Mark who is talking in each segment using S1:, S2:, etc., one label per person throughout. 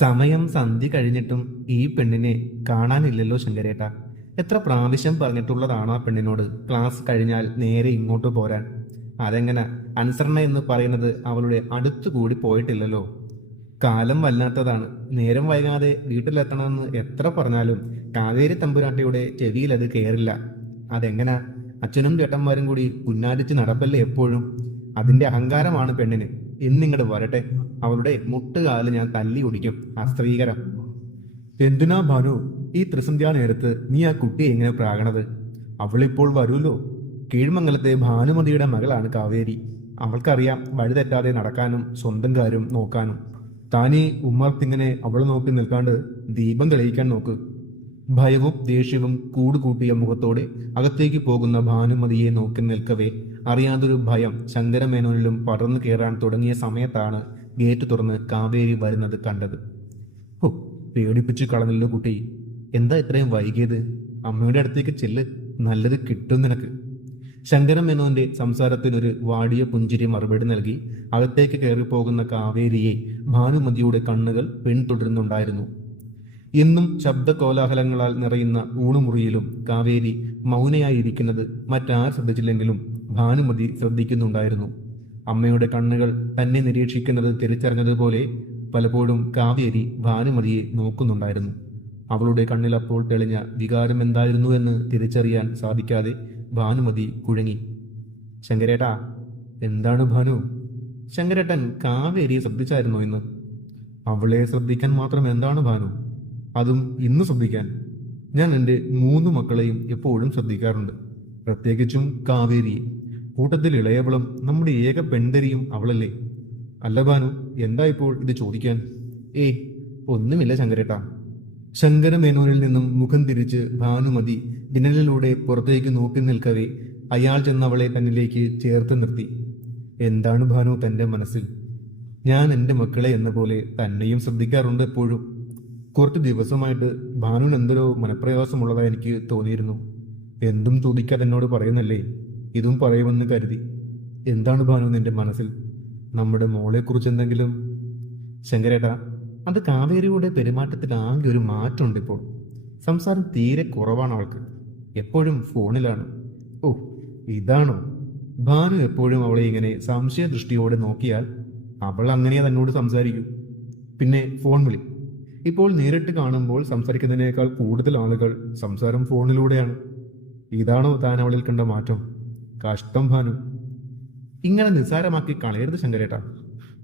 S1: സമയം സന്ധി കഴിഞ്ഞിട്ടും ഈ പെണ്ണിനെ കാണാനില്ലല്ലോ ശങ്കരേട്ട. എത്ര പ്രാവശ്യം പറഞ്ഞിട്ടുള്ളതാണോ ആ പെണ്ണിനോട് ക്ലാസ് കഴിഞ്ഞാൽ നേരെ ഇങ്ങോട്ട് പോരാൻ. അതെങ്ങനെ അനുസരണ എന്ന് പറയുന്നത് അവളുടെ അടുത്തുകൂടി പോയിട്ടില്ലല്ലോ. കാലം വല്ലാത്തതാണ്. നേരം വൈകാതെ വീട്ടിലെത്തണമെന്ന് എത്ര പറഞ്ഞാലും കാവേരി തമ്പുരാട്ടിയുടെ ചെവിയിൽ അത് കയറില്ല അതെങ്ങനെ? അച്ഛനും ചേട്ടന്മാരും കൂടി ഉന്നാദിച്ച് നടപ്പല്ലേ എപ്പോഴും? അതിന്റെ അഹങ്കാരമാണ് പെണ്ണിന്. ഇന്നിങ്ങോട്ട് വരട്ടെ. അവളുടെ മുട്ടുകാൽ ഞാൻ തല്ലി ഒടിക്കും. അസ്ത്രീകരം എന്തിനാ ഭാനു? ഈ ത്രിസന്ധ്യാ നേരത്ത് നീ ആ കുട്ടി എങ്ങനെ പ്രാകണത്? അവളിപ്പോൾ വരുമല്ലോ കീഴ്മംഗലത്തെ ഭാനുമതിയുടെ മകളാണ് കാവേരി. അവൾക്കറിയാം വഴി തെറ്റാതെ നടക്കാനും സ്വന്തം കാര്യം നോക്കാനും. താനീ ഉമ്മർത്തിങ്ങനെ അവളെ നോക്കി നിൽക്കാണ്ട് ദീപം തെളിയിക്കാൻ നോക്ക്. ഭയവും ദേഷ്യവും കൂടുകൂട്ടിയ മുഖത്തോടെ അകത്തേക്ക് പോകുന്ന ഭാനുമതിയെ നോക്കി നിൽക്കവേ. അറിയാതൊരു ഭയം ശങ്കരമേനോനിലും പടർന്നു കയറാൻ തുടങ്ങിയ സമയത്താണ് ഗേറ്റ് തുറന്ന് കാവേരി വരുന്നത് കണ്ടത്. ഓ പേടിപ്പിച്ചു കളഞ്ഞല്ലോ കുട്ടി. എന്താ ഇത്രയും വൈകിയത്? അമ്മയുടെ അടുത്തേക്ക് ചെല്ല്. നല്ലത് കിട്ടും നിനക്ക്. ശങ്കരമേനോന്റെ സംസാരത്തിനൊരു വാടിയ പുഞ്ചിരി മറുപടി നൽകി അകത്തേക്ക് കയറിപ്പോകുന്ന കാവേരിയെ ഭാനുമതിയുടെ കണ്ണുകൾ പിന്തുടരുന്നുണ്ടായിരുന്നു ഇന്നും ശബ്ദ കോലാഹലങ്ങളാൽ നിറയുന്ന ഊണുമുറിയിലും കാവേരി മൗനയായിരിക്കുന്നത് മറ്റാർ ശ്രദ്ധിച്ചില്ലെങ്കിലും ഭാനുമതി ശ്രദ്ധിക്കുന്നുണ്ടായിരുന്നു. അമ്മയുടെ കണ്ണുകൾ തന്നെ നിരീക്ഷിക്കുന്നത് തിരിച്ചറിഞ്ഞതുപോലെ പലപ്പോഴും കാവേരി ഭാനുമതിയെ നോക്കുന്നുണ്ടായിരുന്നു. അവളുടെ കണ്ണിൽ അപ്പോൾ തെളിഞ്ഞ വികാരം എന്തായിരുന്നു എന്ന് തിരിച്ചറിയാൻ സാധിക്കാതെ ഭാനുമതി കുഴങ്ങി. ശങ്കരേട്ടാ എന്താണ് ഭാനു? ശങ്കരേട്ടൻ കാവേരി ശ്രദ്ധിച്ചായിരുന്നോ ഇന്ന്? അവളെ ശ്രദ്ധിക്കാൻ മാത്രം എന്താണ് ഭാനു? അതും ഇന്ന് ശ്രദ്ധിക്കാൻ ഞാൻ എന്റെ മൂന്ന് മക്കളെയും എപ്പോഴും ശ്രദ്ധിക്കാറുണ്ട്. പ്രത്യേകിച്ചും കാവേരിയെ കൂട്ടത്തിൽ ഇളയവളും നമ്മുടെ ഏക പെൺതരിയും അവളല്ലേ? അല്ല ബാനു എന്താ ഇപ്പോൾ ഇത് ചോദിക്കാൻ? ഏയ് ഒന്നുമില്ല ശങ്കരേട്ട. ശങ്കരമേനോനിൽ നിന്നും മുഖം തിരിച്ച് ഭാനുമതി ജനലിലൂടെ പുറത്തേക്ക് നോക്കി നിൽക്കവേ അയാൾ ചെന്നവളെ തന്നിലേക്ക് ചേർത്ത് നിർത്തി. എന്താണ് ഭാനു തന്റെ മനസ്സിൽ? ഞാൻ എന്റെ മക്കളെ എന്ന പോലെ തന്നെയും ശ്രദ്ധിക്കാറുണ്ട് എപ്പോഴും. കുറച്ച് ദിവസമായിട്ട് ഭാനുവിന് എന്തൊരു മനപ്രയാസമുള്ളതായി എനിക്ക് തോന്നിയിരുന്നു. എന്തും ചോദിക്കാതെ എന്നോട് പറയുന്നല്ലേ ഇതും പറയുമെന്ന് കരുതി. എന്താണ് ഭാനു നിന്റെ മനസ്സിൽ? നമ്മുടെ മോളെക്കുറിച്ച് എന്തെങ്കിലും? ശങ്കരേട്ടാ അത് കാവേരിയുടെ പെരുമാറ്റത്തിൽ ആകെ ഒരു മാറ്റമുണ്ട് ഇപ്പോൾ. സംസാരം തീരെ കുറവാണ് അവൾക്ക് എപ്പോഴും ഫോണിലാണ്. ഓ ഇതാണോ? ഭാനു എപ്പോഴും അവളെ ഇങ്ങനെ സംശയദൃഷ്ടിയോടെ നോക്കിയാൽ അവൾ അങ്ങനെ തന്നോട് സംസാരിക്കൂ. പിന്നെ ഫോൺ വിളി. ഇപ്പോൾ നേരിട്ട് കാണുമ്പോൾ സംസാരിക്കുന്നതിനേക്കാൾ കൂടുതൽ ആളുകൾ സംസാരം ഫോണിലൂടെയാണ്. ഇതാണോ താൻ അവളിൽ കണ്ട മാറ്റം. കഷ്ടം ഭാനു. ഇങ്ങനെ നിസ്സാരമാക്കി കളയരുത് ശങ്കരേട്ട.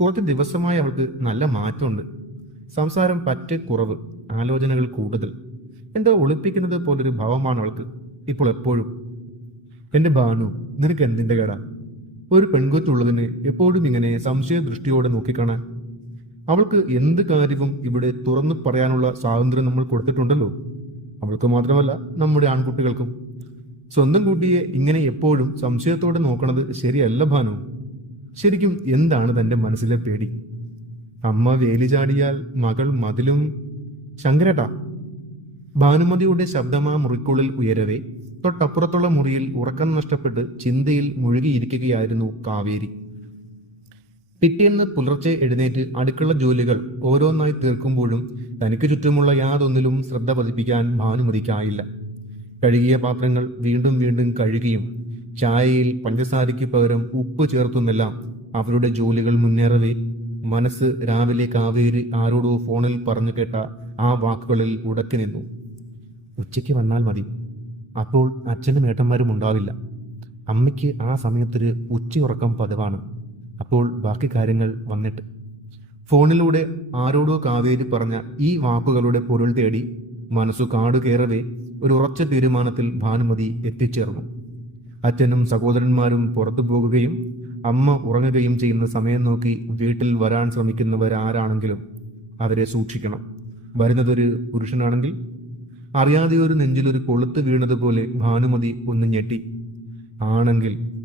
S1: കുറച്ച് ദിവസമായി അവൾക്ക് നല്ല മാറ്റമുണ്ട്. സംസാരം പറ്റ് കുറവ് ആലോചനകൾ കൂടുതൽ. എന്തോ ഒളിപ്പിക്കുന്നത് പോലൊരു ഭാവമാണ് അവൾക്ക് ഇപ്പോൾ എപ്പോഴും. എന്റെ ഭാനു നിനക്ക് എന്തിന്റെ കേടാ? ഒരു പെൺകൊച്ചുള്ളതിന് എപ്പോഴും ഇങ്ങനെ സംശയ ദൃഷ്ടിയോടെ നോക്കിക്കാണാൻ അവൾക്ക് എന്ത് കാര്യവും ഇവിടെ തുറന്നു പറയാനുള്ള സ്വാതന്ത്ര്യം നമ്മൾ കൊടുത്തിട്ടുണ്ടല്ലോ. അവൾക്ക് മാത്രമല്ല നമ്മുടെ ആൺകുട്ടികൾക്കും. സ്വന്തം കുട്ടിയെ ഇങ്ങനെ എപ്പോഴും സംശയത്തോടെ നോക്കണത് ശരിയല്ല ഭാനു. ശരിക്കും എന്താണ് തന്റെ മനസ്സിലെ പേടി? അമ്മ വേലി ചാടിയാൽ മകൾ മതിലും. ശങ്കരട്ട ഭാനുമതിയുടെ ശബ്ദമാ മുറിക്കുള്ളിൽ ഉയരവേ. തൊട്ടപ്പുറത്തുള്ള മുറിയിൽ ഉറക്കം നഷ്ടപ്പെട്ട് ചിന്തയിൽ മുഴുകിയിരിക്കുകയായിരുന്നു കാവേരി. പിറ്റേന്ന് പുലർച്ചെ എഴുന്നേറ്റ് അടുക്കള ജോലികൾ ഓരോന്നായി തീർക്കുമ്പോഴും തനിക്ക് ചുറ്റുമുള്ള യാതൊന്നിലും ശ്രദ്ധ പതിപ്പിക്കാൻ ഭാനുമതിക്കായില്ല. കഴുകിയ പാത്രങ്ങൾ വീണ്ടും വീണ്ടും കഴുകിയും ചായയിൽ പഞ്ചസാരയ്ക്ക് പകരം ഉപ്പ് ചേർത്തുമെല്ലാം അവരുടെ ജോലികൾ മുന്നേറവേ. മനസ്സ് രാവിലെ കാവേരി ആരോടോ ഫോണിൽ പറഞ്ഞു കേട്ട ആ വാക്കുകളിൽ ഉടക്കി നിന്നു. ഉച്ചയ്ക്ക് വന്നാൽ മതി. അപ്പോൾ അച്ഛനും ഏട്ടന്മാരും ഉണ്ടാവില്ല. അമ്മയ്ക്ക് ആ സമയത്തൊരു ഉച്ചയുറക്കം പതിവാണ്. അപ്പോൾ ബാക്കി കാര്യങ്ങൾ വന്നിട്ട്. ഫോണിലൂടെ ആരോടോ കാവേരി പറഞ്ഞ ഈ വാക്കുകളുടെ പൊരുൾ തേടി മനസ്സു കാടു കയറവേ ഒരു ഉറച്ച തീരുമാനത്തിൽ ഭാനുമതി എത്തിച്ചേർന്നു. അച്ഛനും സഹോദരന്മാരും പുറത്തു പോകുകയും അമ്മ ഉറങ്ങുകയും ചെയ്യുന്ന സമയം നോക്കി വീട്ടിൽ വരാൻ ശ്രമിക്കുന്നവരാരാണെങ്കിലും അവരെ സൂക്ഷിക്കണം. വരുന്നതൊരു പുരുഷനാണെങ്കിൽ അറിയാതെ ഒരു നെഞ്ചിലൊരു കൊളുത്ത് വീണതുപോലെ ഭാനുമതി ഒന്ന് ഞെട്ടി. ആണെങ്കിൽ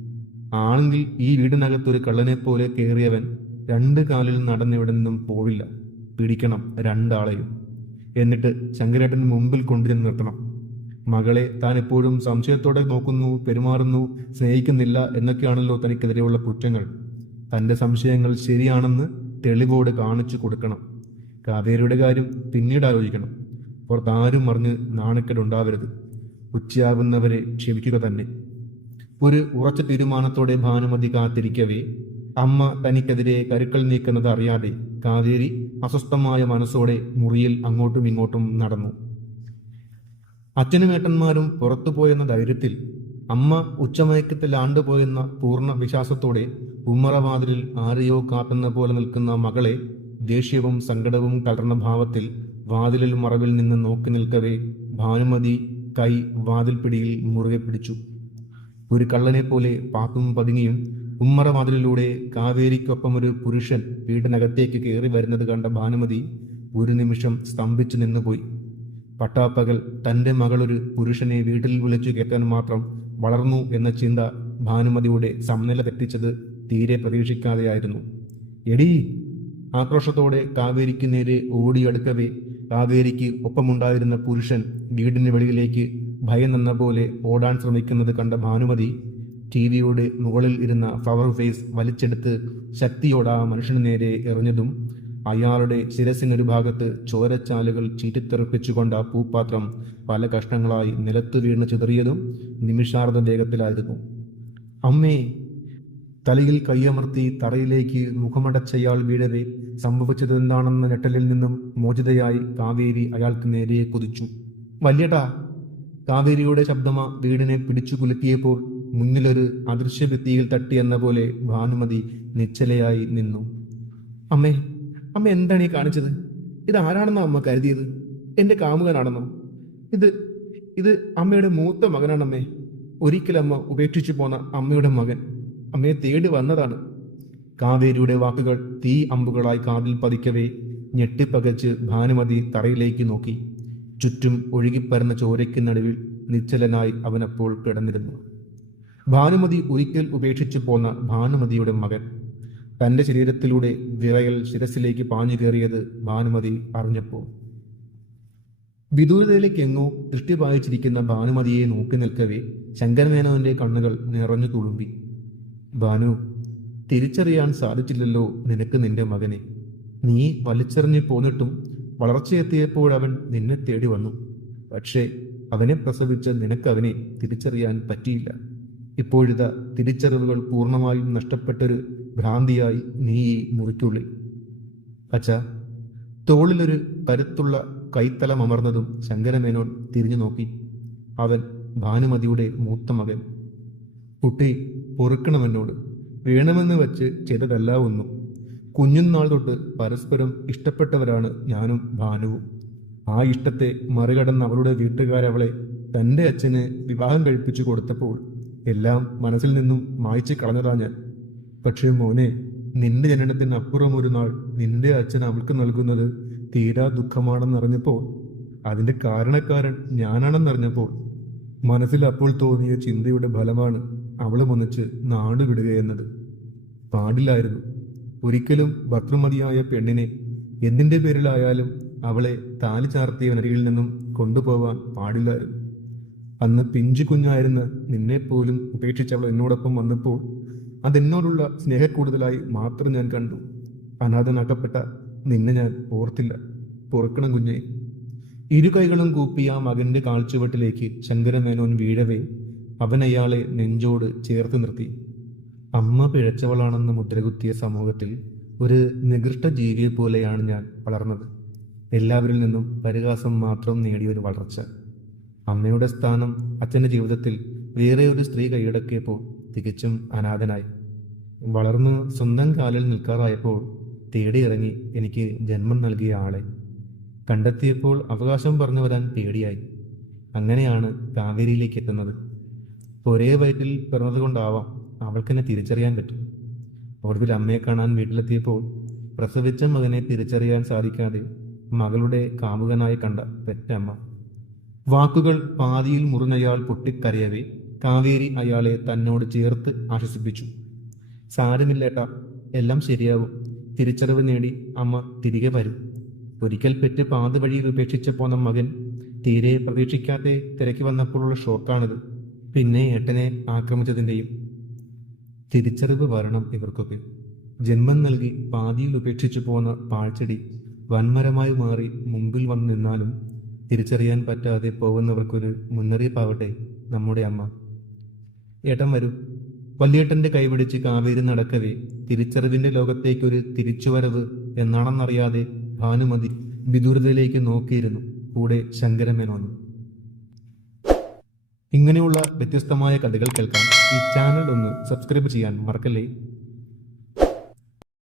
S1: ആണെങ്കിൽ ഈ വീടിനകത്തൊരു കള്ളനെ പോലെ കയറിയവൻ രണ്ട് കാലിൽ നടന്നിവിടെ നിന്നും പോവില്ല. പിടിക്കണം രണ്ടാളെയും. എന്നിട്ട് ശങ്കരേട്ടന് മുമ്പിൽ കൊണ്ടുചെന്ന് നിർത്തണം. മകളെ താൻ എപ്പോഴും സംശയത്തോടെ നോക്കുന്നു പെരുമാറുന്നു സ്നേഹിക്കുന്നില്ല എന്നൊക്കെയാണല്ലോ തനിക്കെതിരെയുള്ള കുറ്റങ്ങൾ. തന്റെ സംശയങ്ങൾ ശരിയാണെന്ന് തെളിവോട് കാണിച്ചു കൊടുക്കണം. കാവേരിയുടെ കാര്യം പിന്നീട് ആലോചിക്കണം. പുറത്താരും അറിഞ്ഞ് നാണക്കേടുണ്ടാവരുത്. ഉച്ചയാകുന്നവരെ ക്ഷമിക്കുക തന്നെ. ഒരു ഉറച്ച തീരുമാനത്തോടെ ഭാനുമതി കാത്തിരിക്കവേ. അമ്മ തനിക്കെതിരെ കരുക്കൾ നീക്കുന്നത് അറിയാതെ കാവേരി അസ്വസ്ഥമായ മനസ്സോടെ മുറിയിൽ അങ്ങോട്ടും ഇങ്ങോട്ടും നടന്നു. അച്ഛനും ഏട്ടന്മാരും പുറത്തുപോയെന്ന ധൈര്യത്തിൽ അമ്മ ഉച്ചമയക്കത്തിൽ ആണ്ടുപോയെന്ന പൂർണ വിശ്വാസത്തോടെ ഉമ്മറവാതിലിൽ ആരെയോ കാത്തുന്ന പോലെ നിൽക്കുന്ന മകളെ ദേഷ്യവും സങ്കടവും കലർന്ന ഭാവത്തിൽ വാതിലിൽ മറവിൽ നിന്ന് നോക്കി നിൽക്കവേ ഭാനുമതി കൈ വാതിൽപ്പിടിയിൽ മുറുകെ പിടിച്ചു. ഒരു കള്ളനെ പോലെ പാത്തും പതുങ്ങിയും ഉമ്മറവാതിലിലൂടെ കാവേരിക്കൊപ്പം ഒരു പുരുഷൻ വീടിനകത്തേക്ക് കയറി വരുന്നത് കണ്ട ഭാനുമതി ഒരു നിമിഷം സ്തംഭിച്ചു നിന്നുപോയി. പട്ടാപ്പകൽ തന്റെ മകളൊരു പുരുഷനെ വീട്ടിൽ വിളിച്ചു കയറ്റാൻ മാത്രം വളർന്നു എന്ന ചിന്ത ഭാനുമതിയുടെ സമനില തെറ്റിച്ചത് തീരെ പ്രതീക്ഷിക്കാതെയായിരുന്നു. എടീ ആക്രോശത്തോടെ കാവേരിക്ക് നേരെ ഓടിയടുക്കവേ. കാവേരിക്ക് ഒപ്പമുണ്ടായിരുന്ന പുരുഷൻ വീടിന് വെളിയിലേക്ക് ഭയന്നെന്ന പോലെ ഓടാൻ ശ്രമിക്കുന്നത് കണ്ട ഭാനുമതി ടി വിയുടെ മുകളിൽ ഇരുന്ന ഫ്ലവർ ഫേസ് വലിച്ചെടുത്ത് ശക്തിയോടെ ആ മനുഷ്യന് നേരെ എറിഞ്ഞതും അയാളുടെ ശിരസിനൊരു ഭാഗത്ത് ചോരച്ചാലുകൾ ചീറ്റിത്തെറിപ്പിച്ചുകൊണ്ട് ആ പൂപ്പാത്രം പല കഷ്ണങ്ങളായി നിലത്ത് വീണ് ചിതറിയതും നിമിഷാർദ്ധ വേഗത്തിലായിരുന്നു അമ്മേ തലയിൽ കൈയമർത്തി തറയിലേക്ക് മുഖമടച്ചയാൾ വീഴവേ സംഭവിച്ചതെന്താണെന്ന ഞെട്ടലിൽ നിന്നും മോചിതയായി കാവേരി അയാൾക്ക് നേരെ കുതിച്ചു. വല്യട്ടാ കാവേരിയുടെ ശബ്ദമ വീടിനെ പിടിച്ചു കുലുക്കിയപ്പോൾ മുന്നിലൊരു അദൃശ്യ ഭിത്തിയിൽ തട്ടിയെന്ന പോലെ ഭാനുമതി നിശ്ചലയായി നിന്നു. അമ്മേ അമ്മ എന്താണ് ഈ കാണിച്ചത്? ഇത് ആരാണെന്നോ അമ്മ കരുതിയത്? എന്റെ കാമുകനാണെന്നോ? ഇത് ഇത് അമ്മയുടെ മൂത്ത മകനാണമ്മേ. ഒരിക്കലമ്മ ഉപേക്ഷിച്ചു പോന്ന അമ്മയുടെ മകൻ അമ്മയെ തേടി വന്നതാണ്. കാവേരിയുടെ വാക്കുകൾ തീ അമ്പുകളായി കാതിൽ പതിക്കവേ ഞെട്ടിപ്പകച്ച് ഭാനുമതി തറയിലേക്ക് നോക്കി. ചുറ്റും ഒഴുകിപ്പരന്ന ചോരയ്ക്ക് നടുവിൽ നിശ്ചലനായി അവനപ്പോൾ കിടന്നിരുന്നു. ഭാനുമതി ഒരിക്കൽ ഉപേക്ഷിച്ചു പോന്ന ഭാനുമതിയുടെ മകൻ തന്റെ ശരീരത്തിലൂടെ വിറയൽ ശിരസിലേക്ക് പാഞ്ഞു കയറിയത് ഭാനുമതി അറിഞ്ഞപ്പോൾ. വിദൂരതയിലേക്ക് എങ്ങോ ദൃഷ്ടി പായിച്ചിരിക്കുന്ന ഭാനുമതിയെ നോക്കി നിൽക്കവേ ശങ്കരമേനോന്റെ കണ്ണുകൾ നിറഞ്ഞു തുളുമ്പി. ഭാനു തിരിച്ചറിയാൻ സാധിച്ചില്ലല്ലോ നിനക്ക് നിന്റെ മകനെ. നീ വലിച്ചെറിഞ്ഞു പോന്നിട്ടും വളർച്ചയെത്തിയപ്പോൾ അവൻ നിന്നെ തേടി വന്നു. പക്ഷേ അവനെ പ്രസവിച്ച നിനക്കവനെ തിരിച്ചറിയാൻ പറ്റിയില്ല. ഇപ്പോഴിത തിരിച്ചറിവുകൾ പൂർണമായും നഷ്ടപ്പെട്ടൊരു ഭ്രാന്തിയായി നീ ഈ മുറിക്കുള്ളിൽ. അച്ഛ തോളിലൊരു കരുത്തുള്ള കൈത്തലം അമർന്നതും ശങ്കരമേനോൻ തിരിഞ്ഞു നോക്കി. അവൻ ഭാനുമതിയുടെ മൂത്ത മകൻ. കുട്ടി പൊറുക്കണമെന്നോട് വേണമെന്ന് വെച്ച് ചെയ്തതല്ല ഒന്നും. കുഞ്ഞുനാൾ തൊട്ട് പരസ്പരം ഇഷ്ടപ്പെട്ടവരാണ് ഞാനും ഭാനുവും. ആ ഇഷ്ടത്തെ മറികടന്ന് അവളുടെ വീട്ടുകാരവളെ തന്റെ അച്ഛന് വിവാഹം കഴിപ്പിച്ചു കൊടുത്തപ്പോൾ എല്ലാം മനസ്സിൽ നിന്നും മായ്ച്ചു കളഞ്ഞതാ ഞാൻ. പക്ഷേ മോനെ നിന്റെ ജനനത്തിനപ്പുറം ഒരു നാൾ നിന്റെ അച്ഛൻ അവൾക്ക് നൽകുന്നത് തീരാ ദുഃഖമാണെന്നറിഞ്ഞപ്പോൾ അതിന്റെ കാരണക്കാരൻ ഞാനാണെന്നറിഞ്ഞപ്പോൾ മനസ്സിൽ അപ്പോൾ തോന്നിയ ചിന്തയുടെ ഫലമാണ് അവളെ ഒന്നിച്ച് നാടുവിടുകയെന്നത്. പാടില്ലായിരുന്നു. ഒരിക്കലും ഭർത്തൃമതിയായ പെണ്ണിനെ എന്തിന്റെ പേരിലായാലും അവളെ താലി ചാർത്തിയവനരികിൽ നിന്നും കൊണ്ടുപോവാൻ പാടില്ലായിരുന്നു. അന്ന് പിഞ്ചു കുഞ്ഞായിരുന്ന നിന്നെപ്പോലും അവൾ എന്നോടൊപ്പം വന്നപ്പോൾ അതെന്നോടുള്ള സ്നേഹക്കൂടുതലായി മാത്രം ഞാൻ കണ്ടു. അനാഥനാക്കപ്പെട്ട നിന്നെ ഞാൻ ഓർത്തില്ല. പൊറുക്കണം കുഞ്ഞെ. ഇരു കൈകളും കൂപ്പി ആ മകന്റെ കാൽച്ചുവട്ടിലേക്ക് ശങ്കരമേനോൻ വീഴവേ അവൻ അയാളെ നെഞ്ചോട് ചേർത്ത് നിർത്തി. അമ്മ പിഴച്ചവളാണെന്ന് മുദ്രകുത്തിയ സമൂഹത്തിൽ ഒരു നികൃഷ്ട ജീവിയെ പോലെയാണ് ഞാൻ വളർന്നത്. എല്ലാവരിൽ നിന്നും പരിഹാസം മാത്രം നേടിയൊരു വളർച്ച. അമ്മയുടെ സ്ഥാനം അച്ഛന്റെ ജീവിതത്തിൽ വേറെ ഒരു സ്ത്രീ കൈയടക്കിയപ്പോൾ തികച്ചും അനാഥനായി. വളർന്ന് സ്വന്തം കാലിൽ നിൽക്കാറായപ്പോൾ തേടിയിറങ്ങി എനിക്ക് ജന്മം നൽകിയ ആളെ. കണ്ടെത്തിയപ്പോൾ അവകാശം പറഞ്ഞു വരാൻ പേടിയായി. അങ്ങനെയാണ് കാവേരിയിലേക്ക് എത്തുന്നത്. ഒരേ വയറ്റിൽ പിറന്നതുകൊണ്ടാവാം അവൾക്കെന്നെ തിരിച്ചറിയാൻ പറ്റും. ഒടുവിൽ അമ്മയെ കാണാൻ വീട്ടിലെത്തിയപ്പോൾ പ്രസവിച്ച മകനെ തിരിച്ചറിയാൻ സാധിക്കാതെ മകളുടെ കാമുകനായി കണ്ട പെറ്റമ്മ. വാക്കുകൾ പാതിയിൽ മുറിഞ്ഞയാൾ പൊട്ടിക്കരയവേ കാവേരി അയാളെ തന്നോട് ചേർത്ത് ആശ്വസിപ്പിച്ചു. സാരമില്ലേട്ടാ എല്ലാം ശരിയാവും. തിരിച്ചറിവ് നേടി അമ്മ തിരികെ വരും. ഒരിക്കൽ പെറ്റ് പാത വഴിയിൽ ഉപേക്ഷിച്ച് പോന്ന മകൻ തീരെ പ്രതീക്ഷിക്കാതെ തിരക്കി വന്നപ്പോഴുള്ള ഷോക്കാണിത്. പിന്നെ ഏട്ടനെ ആക്രമിച്ചതിന്റെയും തിരിച്ചറിവ് വരണം ഇവർക്കൊക്കെ. ജന്മം നൽകി പാതിയിൽ ഉപേക്ഷിച്ചു പോന്ന പാഴ്ചെടി വൻമരമായി മാറി മുമ്പിൽ വന്നു നിന്നാലും തിരിച്ചറിയാൻ പറ്റാതെ പോകുന്നവർക്കൊരു മുന്നറിയിപ്പാവട്ടെ നമ്മുടെ അമ്മ. ഏട്ടൻ വരൂ. വല്യേട്ടന്റെ കൈപിടിച്ച് കാവേരി നടക്കവേ തിരിച്ചറിവിന്റെ ലോകത്തേക്കൊരു തിരിച്ചുവരവ് എന്നാണെന്നറിയാതെ ഭാനുമതി വിദൂരതയിലേക്ക് നോക്കിയിരുന്നു. കൂടെ ശങ്കരമേനോനും. ഇങ്ങനെയുള്ള വ്യത്യസ്തമായ കഥകൾ കേൾക്കാൻ ഈ ചാനൽ ഒന്ന് സബ്സ്ക്രൈബ് ചെയ്യാൻ മറക്കല്ലേ?